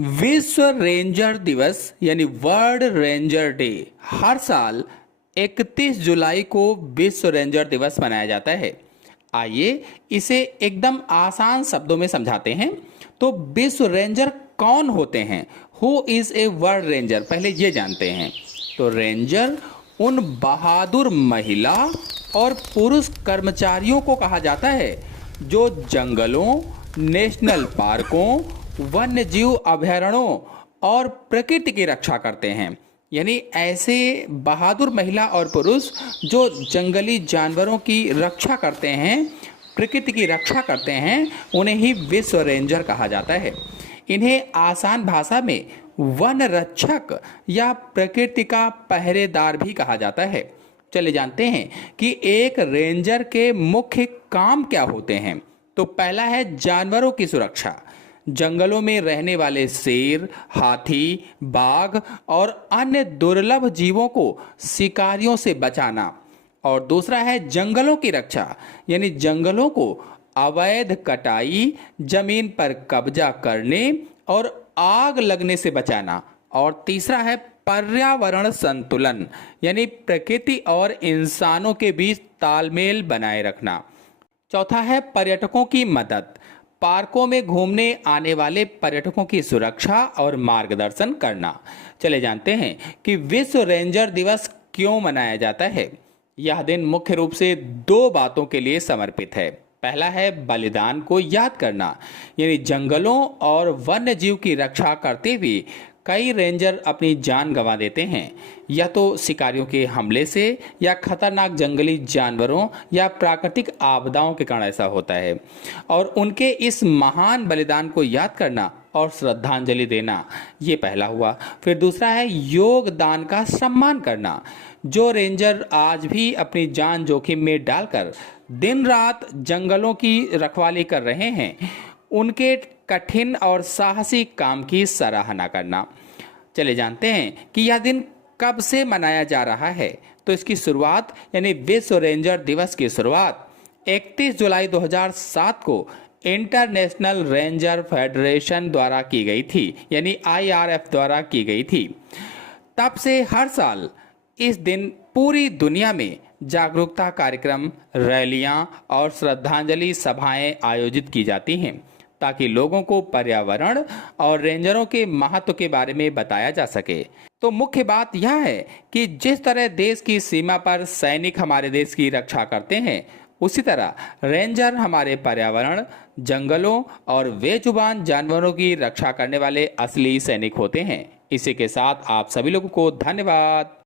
विश्व रेंजर दिवस यानी वर्ल्ड रेंजर डे हर साल 31 जुलाई को विश्व रेंजर दिवस मनाया जाता है। आइए इसे एकदम आसान शब्दों में समझाते हैं। तो विश्व रेंजर कौन होते हैं? Who is a world ranger, पहले ये जानते हैं। तो रेंजर उन बहादुर महिला और पुरुष कर्मचारियों को कहा जाता है जो जंगलों, नेशनल पार्कों, वन्य जीव अभयारण्यों और प्रकृति की रक्षा करते हैं। यानी ऐसे बहादुर महिला और पुरुष जो जंगली जानवरों की रक्षा करते हैं, प्रकृति की रक्षा करते हैं, उन्हें ही विश्व रेंजर कहा जाता है। इन्हें आसान भाषा में वन रक्षक या प्रकृति का पहरेदार भी कहा जाता है। चले जानते हैं कि एक रेंजर के मुख्य काम क्या होते हैं। तो पहला है जानवरों की सुरक्षा, जंगलों में रहने वाले शेर, हाथी, बाघ और अन्य दुर्लभ जीवों को शिकारियों से बचाना। और दूसरा है जंगलों की रक्षा, यानी जंगलों को अवैध कटाई, जमीन पर कब्जा करने और आग लगने से बचाना। और तीसरा है पर्यावरण संतुलन, यानी प्रकृति और इंसानों के बीच तालमेल बनाए रखना। चौथा है पर्यटकों की मदद, पार्कों में घूमने आने वाले पर्यटकों की सुरक्षा और मार्गदर्शन करना। चले जानते हैं कि विश्व रेंजर दिवस क्यों मनाया जाता है। यह दिन मुख्य रूप से दो बातों के लिए समर्पित है। पहला है बलिदान को याद करना, यानी जंगलों और वन्य जीव की रक्षा करते हुए कई रेंजर अपनी जान गंवा देते हैं, या तो शिकारियों के हमले से या खतरनाक जंगली जानवरों या प्राकृतिक आपदाओं के कारण ऐसा होता है। और उनके इस महान बलिदान को याद करना और श्रद्धांजलि देना, ये पहला हुआ। फिर दूसरा है योगदान का सम्मान करना। जो रेंजर आज भी अपनी जान जोखिम में डालकर दिन रात जंगलों की रखवाली कर रहे हैं, उनके कठिन और साहसी काम की सराहना करना। चले जानते हैं कि यह दिन कब से मनाया जा रहा है। तो इसकी शुरुआत यानी विश्व रेंजर दिवस की शुरुआत 31 जुलाई 2007 को इंटरनेशनल रेंजर फेडरेशन द्वारा की गई थी, यानी IRF द्वारा की गई थी। तब से हर साल इस दिन पूरी दुनिया में जागरूकता कार्यक्रम, रैलियां और श्रद्धांजलि सभाएं आयोजित की जाती हैं, ताकि लोगों को पर्यावरण और रेंजरों के महत्व के बारे में बताया जा सके। तो मुख्य बात यह है कि जिस तरह देश की सीमा पर सैनिक हमारे देश की रक्षा करते हैं, उसी तरह रेंजर हमारे पर्यावरण, जंगलों और बेजुबान जानवरों की रक्षा करने वाले असली सैनिक होते हैं। इसी के साथ आप सभी लोगों को धन्यवाद।